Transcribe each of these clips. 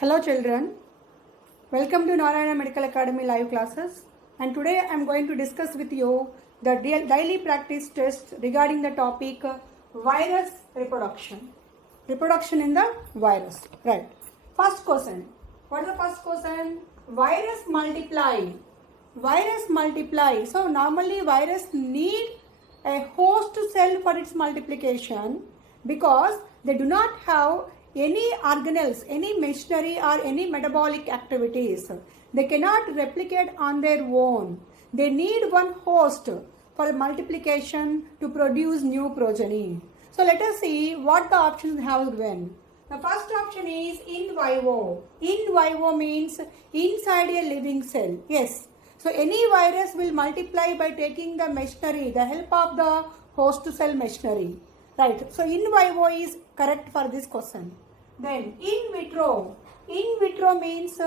Hello children, welcome to Narayana Medical Academy live classes, and today I am going to discuss with you the daily practice test regarding the topic virus reproduction. Reproduction in the virus. Right. First question. What is the first question? Virus multiply. Virus multiply. So normally virus need a host cell for its multiplication because they do not have any organelles, any machinery or any metabolic activities. They cannot replicate on their own. They need one host for multiplication to produce new progeny. So let us see what the options have given. The first option is in vivo. In vivo means inside a living cell. Yes. So any virus will multiply by taking the machinery, the help of the host cell machinery. Right. So in vivo is correct for this question. Then in vitro. In vitro means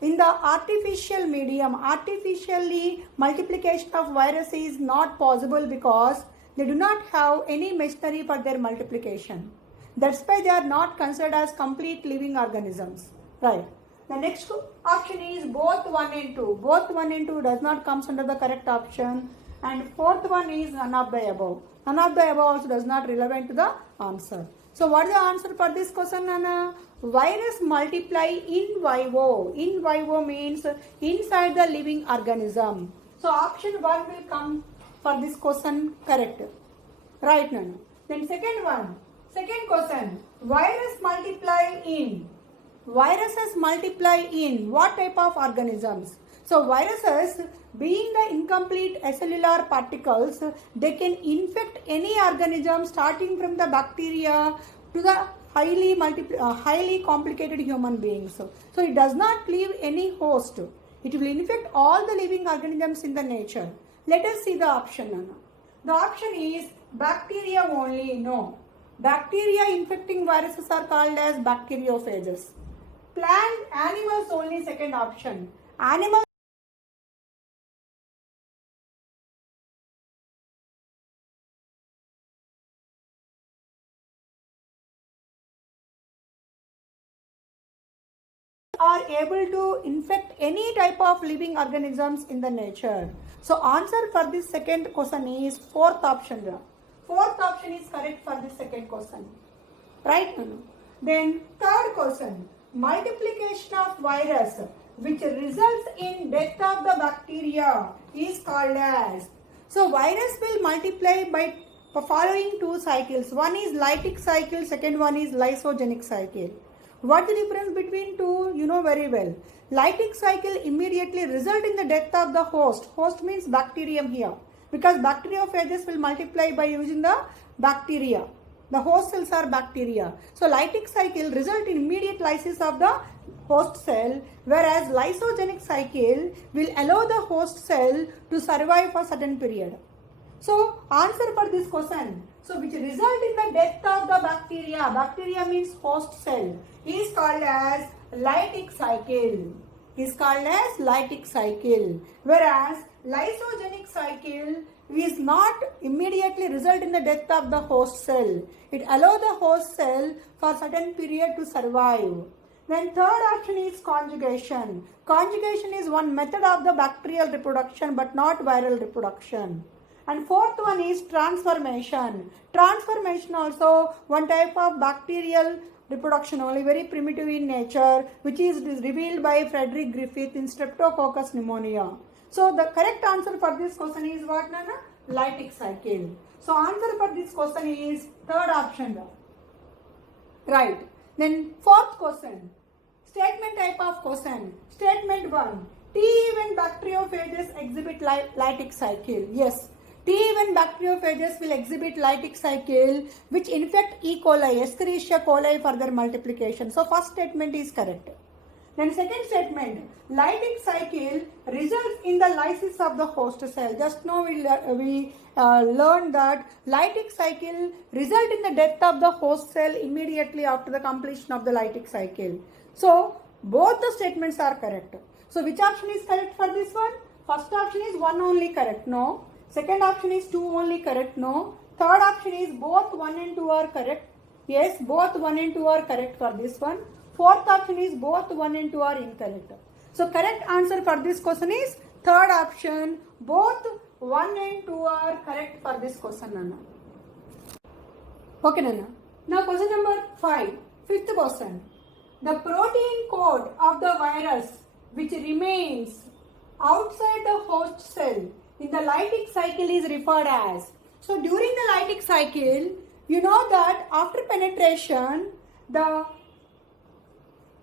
in the artificial medium. Artificially multiplication of virus is not possible because they do not have any machinery for their multiplication. That's why they are not considered as complete living organisms. Right. The next option is both 1 and 2. Both 1 and 2 does not come under the correct option. And fourth one is none of the above. None of the above also does not relevant to the answer. So what is the answer for this question, Nana? Virus multiply in vivo. In vivo means inside the living organism. So option 1 will come for this question correct. Right, Nana. Then second one. Second question. Virus multiply in. Viruses multiply in what type of organisms? So viruses, being the incomplete acellular particles, they can infect any organism starting from the bacteria to the highly complicated human beings. So it does not leave any host. It will infect all the living organisms in the nature. Let us see the option, Anna. The option is bacteria only. No. Bacteria infecting viruses are called as bacteriophages. Plant, animals only, second option. Animals are able to infect any type of living organisms in the nature. So answer for this second question is fourth option. Fourth option is correct for this second question. Right? Then third question. Multiplication of virus which results in death of the bacteria is called as. So virus will multiply by following two cycles. One is lytic cycle, second one is lysogenic cycle. What is the difference between two? You know very well. Lytic cycle immediately result in the death of the host. Host means bacterium here. Because bacteriophages will multiply by using the bacteria. The host cells are bacteria. So lytic cycle result in immediate lysis of the host cell, whereas lysogenic cycle will allow the host cell to survive for certain period. So answer for this question. So which result in the death of the bacteria. Bacteria means host cell. Is called as lytic cycle. Is called as lytic cycle. Whereas lysogenic cycle is not immediately result in the death of the host cell. It allows the host cell for certain period to survive. Then third option is conjugation. Conjugation is one method of the bacterial reproduction but not viral reproduction. And fourth one is transformation. Transformation also one type of bacterial reproduction, only very primitive in nature, which is revealed by Frederick Griffith in Streptococcus pneumonia. So the correct answer for this question is what, Nana? Lytic cycle. So answer for this question is third option. Right. Then fourth question. Statement type of question. Statement 1. T-even bacteriophages exhibit lytic cycle. Yes. T-even bacteriophages will exhibit lytic cycle which infect E. coli, Escherichia coli for their multiplication. So first statement is correct. Then second statement, lytic cycle results in the lysis of the host cell. Just now we learned that lytic cycle result in the death of the host cell immediately after the completion of the lytic cycle. So both the statements are correct. So which option is correct for this one? First option is 1 only correct. No. Second option is 2 only correct. No. Third option is both 1 and 2 are correct. Yes, both 1 and 2 are correct for this one. Fourth option is both 1 and 2 are incorrect. So correct answer for this question is third option. Both 1 and 2 are correct for this question, Nana. Okay, Nana. Now question number 5. Fifth question. The protein code of the virus which remains outside the host cell in the lytic cycle is referred as. So during the lytic cycle, you know that after penetration, the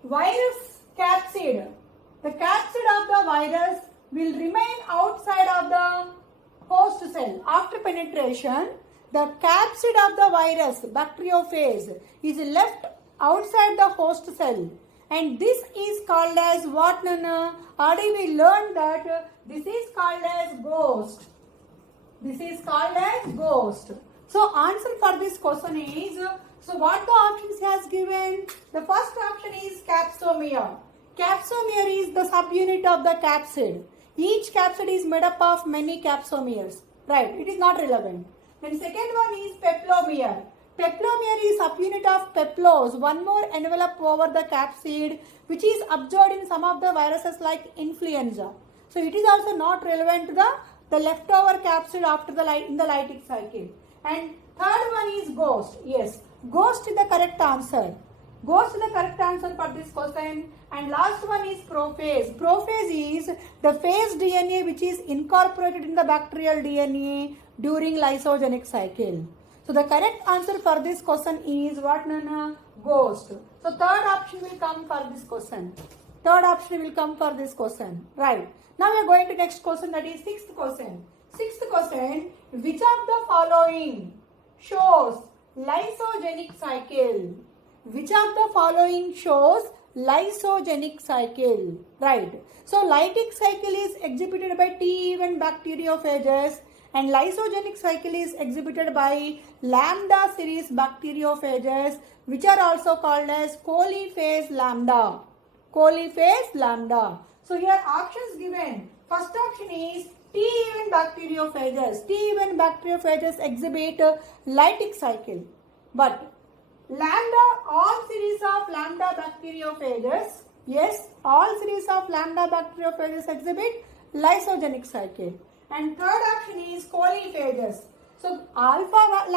virus capsid, the capsid of the virus will remain outside of the host cell. After penetration, the capsid of the virus, bacteriophage, is left outside the host cell. And this is called as what, Nana? Already we learned that this is called as ghost. This is called as ghost. So answer for this question is, so what the options has given? The first option is capsomere. Capsomere is the subunit of the capsid. Each capsid is made up of many capsomeres. Right, it is not relevant. Then second one is peplomere. Peplomere is subunit of peplose, one more envelope over the capsid which is absorbed in some of the viruses like influenza. So it is also not relevant to the leftover capsid after in the lytic cycle. And third one is ghost. Yes, ghost is the correct answer. Ghost is the correct answer for this question. And last one is prophase. Prophase is the phase DNA which is incorporated in the bacterial DNA during lysogenic cycle. So the correct answer for this question is what, Nana? Ghost. So third option will come for this question. Third option will come for this question. Right. Now we are going to next question, that is sixth question. Sixth question. Which of the following shows lysogenic cycle? Which of the following shows lysogenic cycle? Right. So lytic cycle is exhibited by T-event bacteriophages and lysogenic cycle is exhibited by lambda series bacteriophages which are also called as coliphase lambda. Coliphase lambda. So here options given. First option is T-event bacteriophages. T-event bacteriophages exhibit lytic cycle. But lambda, all series of lambda bacteriophages, yes, all series of lambda bacteriophages exhibit lysogenic cycle. And third option is coliphages. So alpha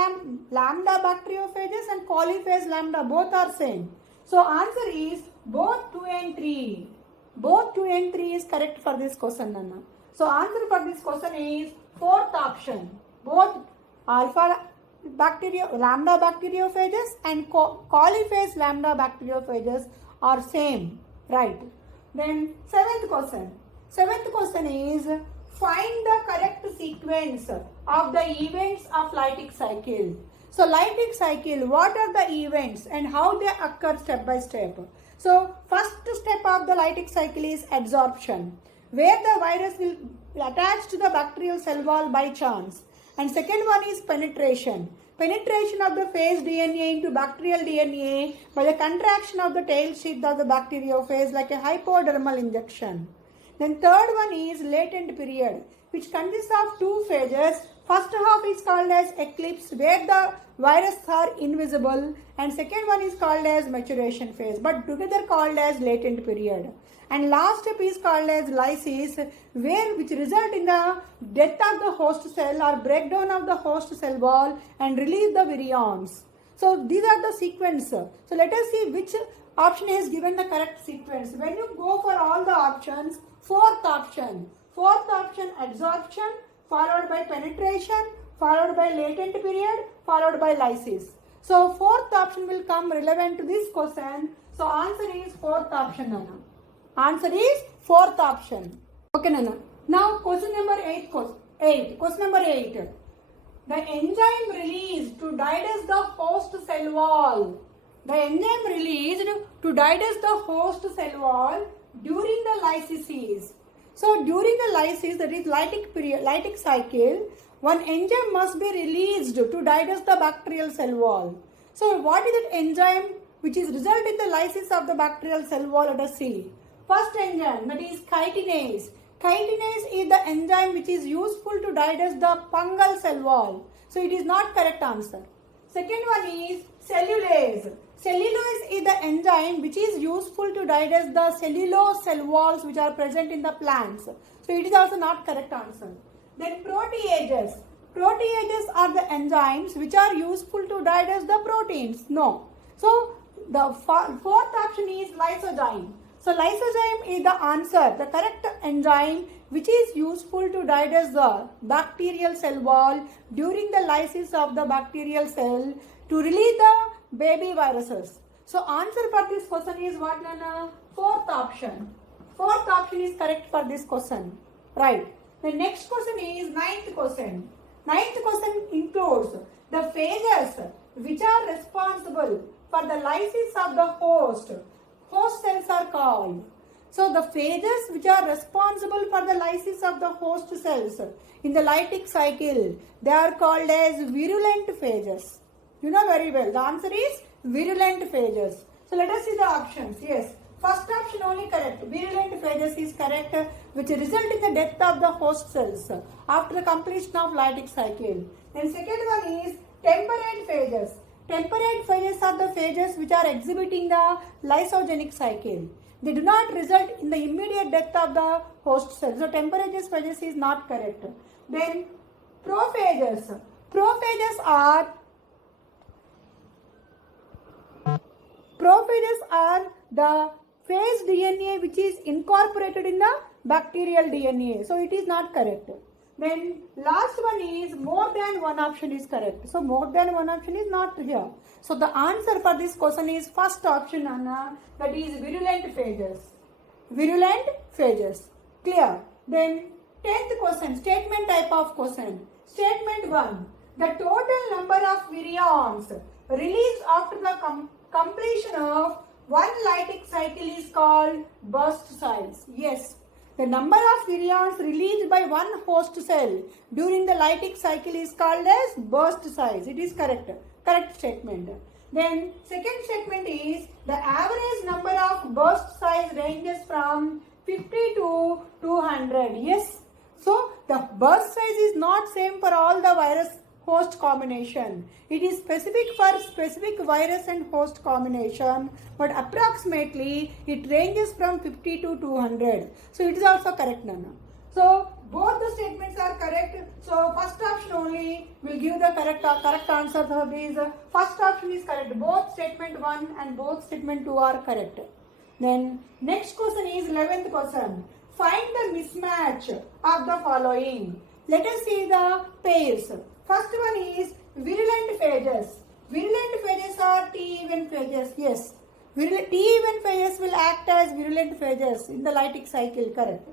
lambda bacteriophages and coliphase lambda both are same. So answer is both 2 and 3. Both 2 and 3 is correct for this question, Nana. So answer for this question is fourth option. Both alpha lambda bacteriophages and coliphase lambda bacteriophages are same. Right. Then seventh question. Seventh question is find the correct sequence of the events of lytic cycle. So lytic cycle, what are the events and how they occur step by step? So first step of the lytic cycle is adsorption, where the virus will attach to the bacterial cell wall by chance. And second one is penetration. Penetration of the phase DNA into bacterial DNA by the contraction of the tail sheath of the bacteriophage like a hypodermal injection. Then third one is latent period, which consists of two phases. First half is called as eclipse, where the viruses are invisible, and second one is called as maturation phase, but together called as latent period. And last step is called as lysis, which result in the death of the host cell or breakdown of the host cell wall and release the virions. So these are the sequence. So let us see which option has given the correct sequence. When you go for all the options, fourth option adsorption, followed by penetration, followed by latent period, followed by lysis. So fourth option will come relevant to this question. So answer is fourth option, Nana. Answer is fourth option. Okay, Nana. Now question number 8. Question number 8. The enzyme released to digest the host cell wall. The enzyme released to digest the host cell wall during the lysis is. So during the lysis, that is lytic cycle, one enzyme must be released to digest the bacterial cell wall. So what is that enzyme which is result in the lysis of the bacterial cell wall? Let us see. First enzyme, that is chitinase. Chitinase is the enzyme which is useful to digest the fungal cell wall. So it is not correct answer. Second one is cellulase. Cellulose is the enzyme which is useful to digest the cellulose cell walls which are present in the plants. So it is also not correct answer. Then proteases. Proteases are the enzymes which are useful to digest the proteins. No. So the fourth option is lysozyme. So lysozyme is the answer, the correct enzyme which is useful to digest the bacterial cell wall during the lysis of the bacterial cell to release the baby viruses. So answer for this question is what, Nana? Fourth option. Fourth option is correct for this question. Right. The next question is ninth question. Ninth question includes the phages which are responsible for the lysis of the host. Host cells are called. So the phages which are responsible for the lysis of the host cells in the lytic cycle, they are called as virulent phages. You know very well. The answer is virulent phages. So let us see the options. Yes. First option only correct. Virulent phages is correct, which result in the death of the host cells after the completion of lytic cycle. Then second one is temperate phages. Temperate phages are the phages which are exhibiting the lysogenic cycle. They do not result in the immediate death of the host cells. So temperate phages is not correct. Then prophages. Prophages are the phase DNA which is incorporated in the bacterial DNA. So it is not correct. Then last one is more than one option is correct. So more than one option is not here. So the answer for this question is first option, Anna, that is virulent phages. Virulent phages. Clear? Then 10th question, statement type of question. Statement 1. The total number of virions released after the completion of one lytic cycle is called burst size. Yes. The number of virions released by one host cell during the lytic cycle is called as burst size. It is correct. Correct statement. Then second statement is the average number of burst size ranges from 50 to 200. Yes. So the burst size is not same for all the virus host combination. It is specific for specific virus and host combination, but approximately it ranges from 50 to 200. So it is also correct, Nana. So both the statements are correct. So first option only will give the correct answer for these. First option is correct. Both statement 1 and both statement 2 are correct. Then next question is 11th question. Find the mismatch of the following. Let us see the pairs. First one is virulent phages. Virulent phages are T-even phages. Yes. T-even phages will act as virulent phages in the lytic cycle. Correct.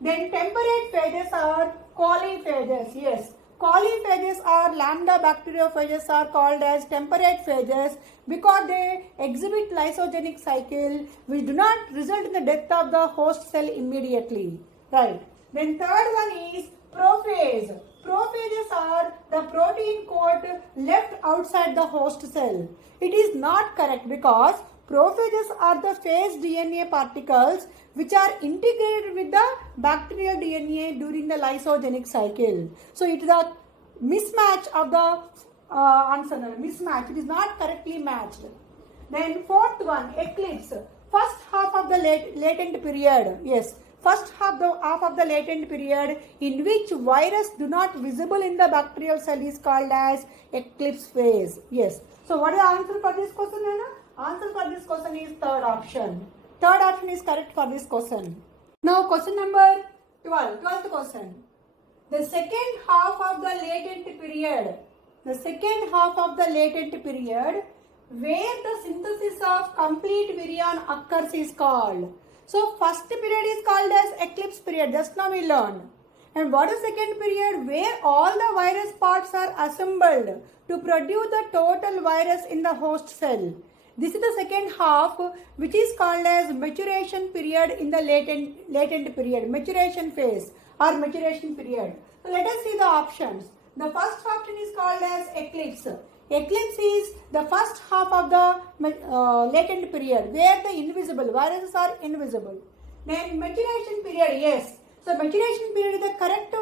Then temperate phages are coliphages. Yes. Coliphages or lambda bacteriophages are called as temperate phages because they exhibit lysogenic cycle which do not result in the death of the host cell immediately. Right. Then third one is prophase. Prophages are the protein coat left outside the host cell. It is not correct because prophages are the phase DNA particles which are integrated with the bacterial DNA during the lysogenic cycle. So it is a mismatch of the answer. Mismatch. It is not correctly matched. Then fourth one, eclipse. First half of the latent period. Yes. First half of the latent period in which virus do not visible in the bacterial cell is called as eclipse phase. Yes. So what is the answer for this question, Anna? Answer for this question is third option. Third option is correct for this question. Now question number 12. 12th question. The second half of the latent period. The second half of the latent period where the synthesis of complete virion occurs is called. So first period is called as eclipse period. Just now we learned. And what is second period? Where all the virus parts are assembled to produce the total virus in the host cell. This is the second half which is called as maturation period in the latent period. Maturation phase or maturation period. So let us see the options. The first option is called as eclipse. Eclipse is the first half of the latent period where the invisible viruses are invisible. Then maturation period, yes. So maturation period is the correct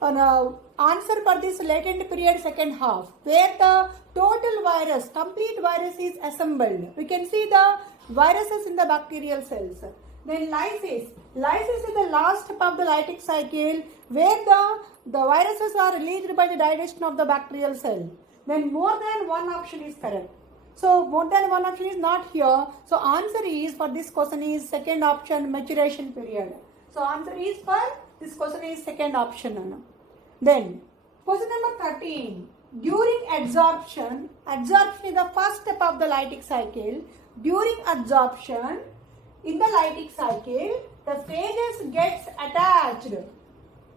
answer for this latent period second half, where the total virus, complete virus is assembled. We can see the viruses in the bacterial cells. Then lysis. Lysis is the last step of the lytic cycle, where the viruses are released by the digestion of the bacterial cell. Then more than one option is correct. So more than one option is not here. So answer is for this question is second option, maturation period. So answer is for this question is second option. Then question number 13. During adsorption is the first step of the lytic cycle. During adsorption in the lytic cycle, the phages gets attached to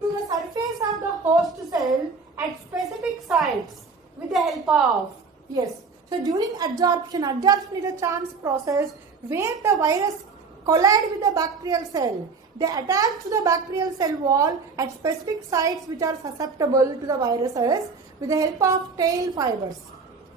the surface of the host cell at specific sites with the help of, yes. So during adsorption is a chance process where the virus collide with the bacterial cell. They attach to the bacterial cell wall at specific sites which are susceptible to the viruses with the help of tail fibers.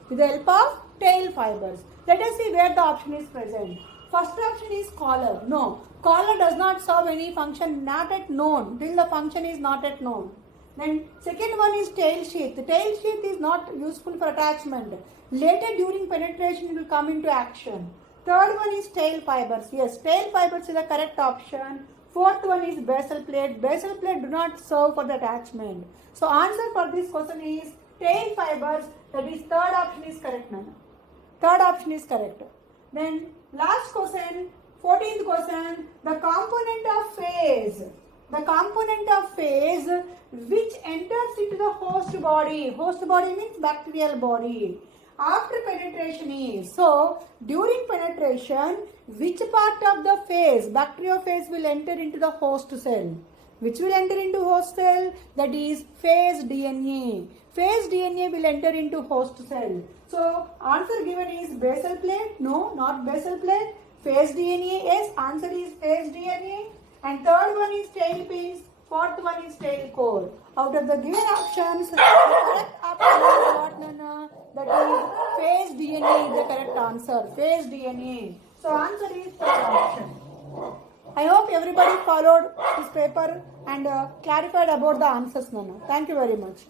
With the help of tail fibers. Let us see where the option is present. First option is collar. No, collar does not serve any function, not yet known, till the function is not yet known. Then second one is tail sheath. The tail sheath is not useful for attachment. Later during penetration it will come into action. Third one is tail fibers. Yes, tail fibers is the correct option. Fourth one is basal plate. Basal plate do not serve for the attachment. So answer for this question is tail fibers. That is third option is correct. Third option is correct. Then last question, 14th question, the component of phase. The component of phase which enters into the host body. Host body means bacterial body. After penetration is, so during penetration, which part of the phase, bacteriophage will enter into the host cell? Which will enter into host cell? That is phase DNA. Phase DNA will enter into host cell. So answer given is basal plate. No, not basal plate. Phase DNA. Yes, answer is phase DNA. And third one is tail pins. Fourth one is tail core. Out of the given options, the correct option is what, Nana? That is phase DNA is the correct answer. Phase DNA. So answer is third option. I hope everybody followed this paper and clarified about the answers, Nana. Thank you very much.